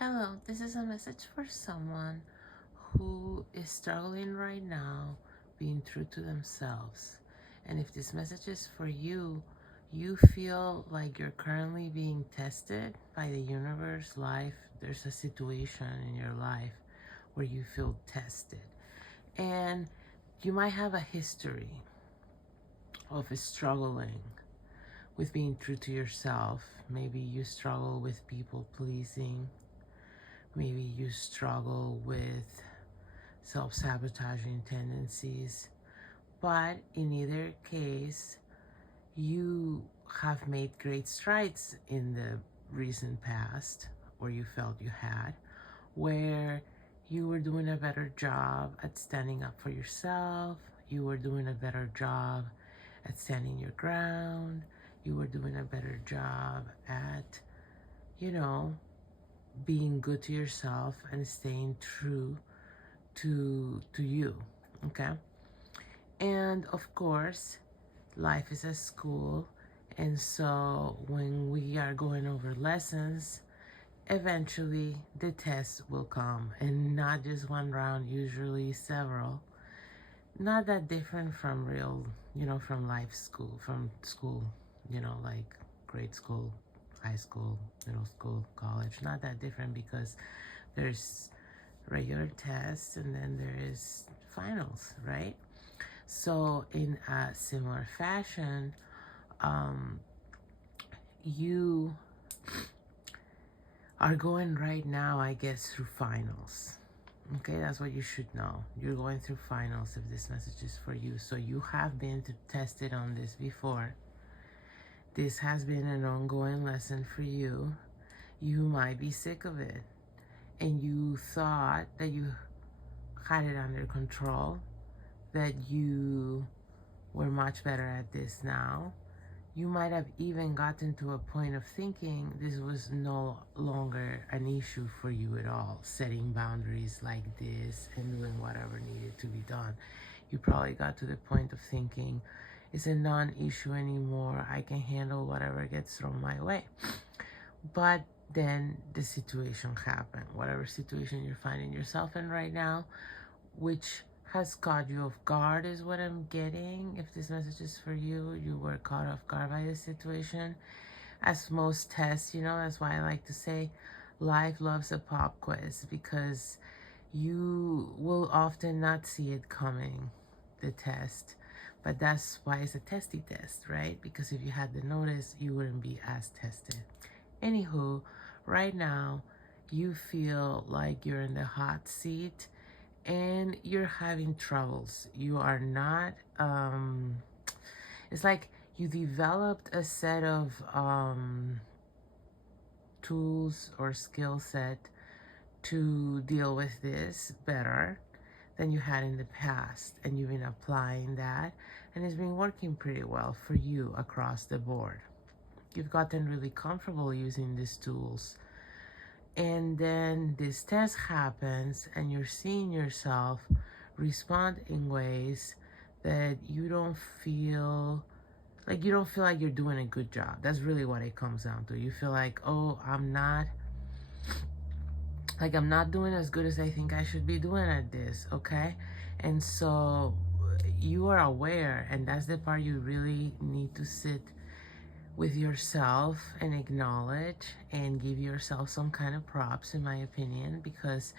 Hello, this is a message for someone who is struggling right now being true to themselves. And if this message is for you, you feel like you're currently being tested by the universe, life, there's a situation in your life where you feel tested. And you might have a history of struggling with being true to yourself. Maybe you struggle with people pleasing. Maybe you struggle with self-sabotaging tendencies. But in either case, you have made great strides in the recent past, or you felt you had, where you were doing a better job at standing up for yourself. You were doing a better job at standing your ground. You were doing a better job at, you know, being good to yourself and staying true to you. Okay. And of course, life is a school, and so when we are going over lessons, eventually the test will come, and not just one round, usually several. Not that different from real, from life school, from school, like grade school, high school, middle school, college. Not that different, because there's regular tests and then there is finals, right? So in a similar fashion, you are going right now, I guess, through finals. Okay, that's what you should know. You're going through finals if this message is for you. So you have been tested on this before. This has been an ongoing lesson for you. You might be sick of it, and you thought that you had it under control, that you were much better at this now. You might have even gotten to a point of thinking this was no longer an issue for you at all, setting boundaries like this and doing whatever needed to be done. You probably got to the point of thinking it's a non-issue anymore. I can handle whatever gets thrown my way. But then the situation happened, whatever situation you're finding yourself in right now, which has caught you off guard is what I'm getting. If this message is for you, you were caught off guard by the situation. As most tests, that's why I like to say life loves a pop quiz, because you will often not see it coming, the test. But that's why it's a testy test, right? Because if you had the notice, you wouldn't be as tested. Anywho, right now, you feel like you're in the hot seat and you're having troubles. You are not, it's like you developed a set of tools or skill set to deal with this better than you had in the past, and you've been applying that, and it's been working pretty well for you across the board. You've gotten really comfortable using these tools, and then this test happens and you're seeing yourself respond in ways that you don't feel like you're doing a good job. That's really what it comes down to. You feel like, oh, I'm not doing as good as I think I should be doing at this. Okay. And so you are aware, and that's the part you really need to sit with yourself and acknowledge and give yourself some kind of props, in my opinion, because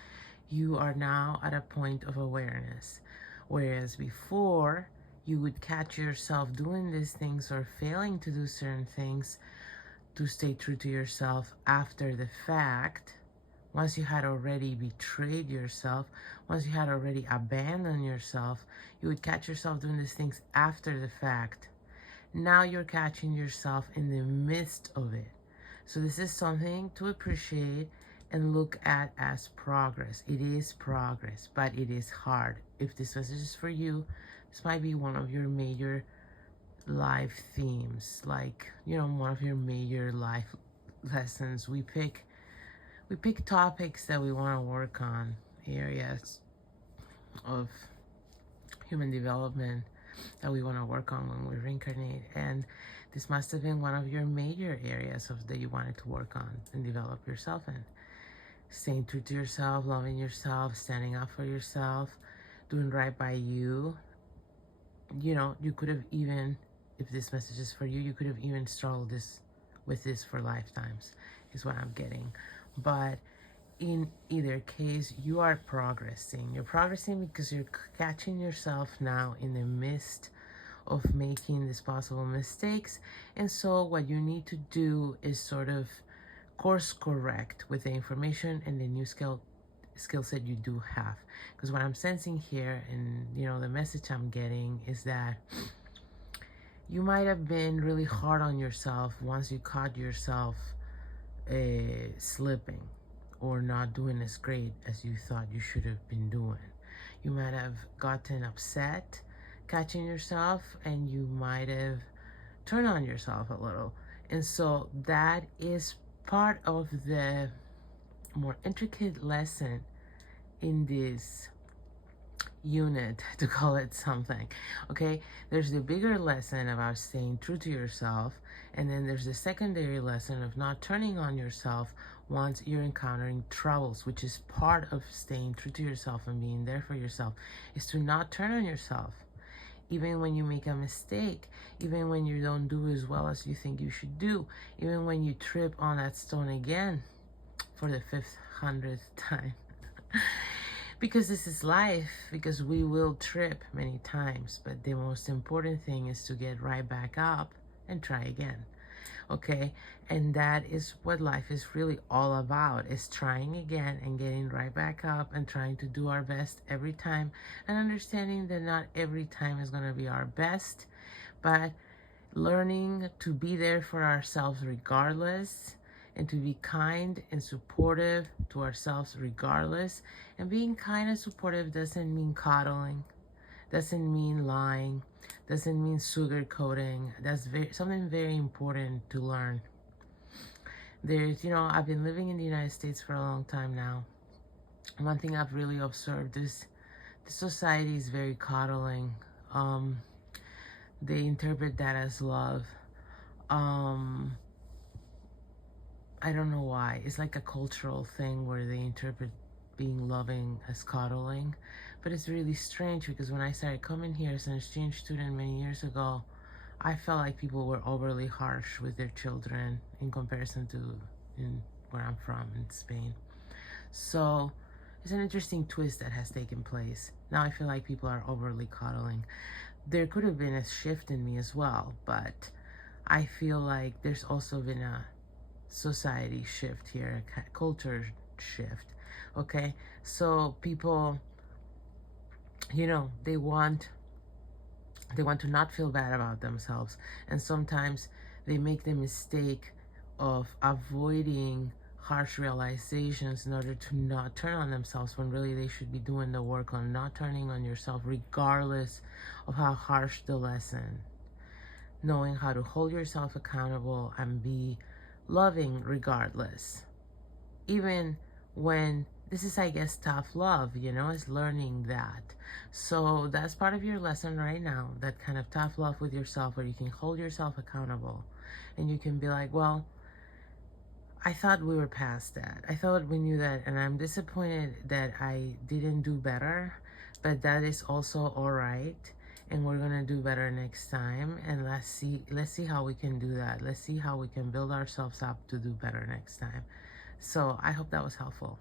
you are now at a point of awareness. Whereas before, you would catch yourself doing these things or failing to do certain things to stay true to yourself after the fact. Once you had already betrayed yourself, once you had already abandoned yourself, you would catch yourself doing these things after the fact. Now you're catching yourself in the midst of it. So this is something to appreciate and look at as progress. It is progress, but it is hard. If this message is for you, this might be one of your major life themes, like, one of your major life lessons. We pick topics that we want to work on, areas of human development that we want to work on when we reincarnate, and this must have been one of your major areas that you wanted to work on and develop yourself in. staying true to yourself, loving yourself, standing up for yourself, doing right by you. You know, you could have even, if this message is for you, you could have even struggled with this for lifetimes, is what I'm getting. But in either case, you are progressing. You're progressing because you're catching yourself now in the midst of making these possible mistakes. And so what you need to do is sort of course correct with the information and the new skill set you do have. Because what I'm sensing here, and you know, the message I'm getting is that you might have been really hard on yourself once you caught yourself slipping or not doing as great as you thought you should have been doing. You might have gotten upset catching yourself, and you might have turned on yourself a little. And so that is part of the more intricate lesson in this unit, to call it something. Okay, there's the bigger lesson about staying true to yourself, and then there's the secondary lesson of not turning on yourself once you're encountering troubles, which is part of staying true to yourself and being there for yourself, is to not turn on yourself. Even when you make a mistake, even when you don't do as well as you think you should do, even when you trip on that stone again for the 500th time. Because this is life, because we will trip many times, but the most important thing is to get right back up and try again. Okay, and that is what life is really all about, is trying again and getting right back up and trying to do our best every time, and understanding that not every time is going to be our best, but learning to be there for ourselves regardless, and to be kind and supportive to ourselves regardless. And being kind and supportive doesn't mean coddling, doesn't mean lying, doesn't mean sugarcoating. That's something very important to learn. There's, you know, I've been living in the United States for a long time now. One thing I've really observed is the society is very coddling. They interpret that as love. I don't know why. It's like a cultural thing where they interpret being loving as coddling. But it's really strange, because when I started coming here as an exchange student many years ago, I felt like people were overly harsh with their children in comparison to where I'm from, in Spain. So it's an interesting twist that has taken place. Now I feel like people are overly coddling. There could have been a shift in me as well, but I feel like there's also been a society shift here, a culture shift. Okay, so people, you know, they want to not feel bad about themselves, and sometimes they make the mistake of avoiding harsh realizations in order to not turn on themselves, when really they should be doing the work on not turning on yourself, regardless of how harsh the lesson. Knowing how to hold yourself accountable and be loving regardless, even when this is, I guess, tough love, you know, is learning that. So that's part of your lesson right now, that kind of tough love with yourself, where you can hold yourself accountable and you can be like, well, I thought we were past that. I thought we knew that, and I'm disappointed that I didn't do better, but that is also all right. And we're gonna do better next time, and let's see how we can do that. Let's see how we can build ourselves up to do better next time. So I hope that was helpful.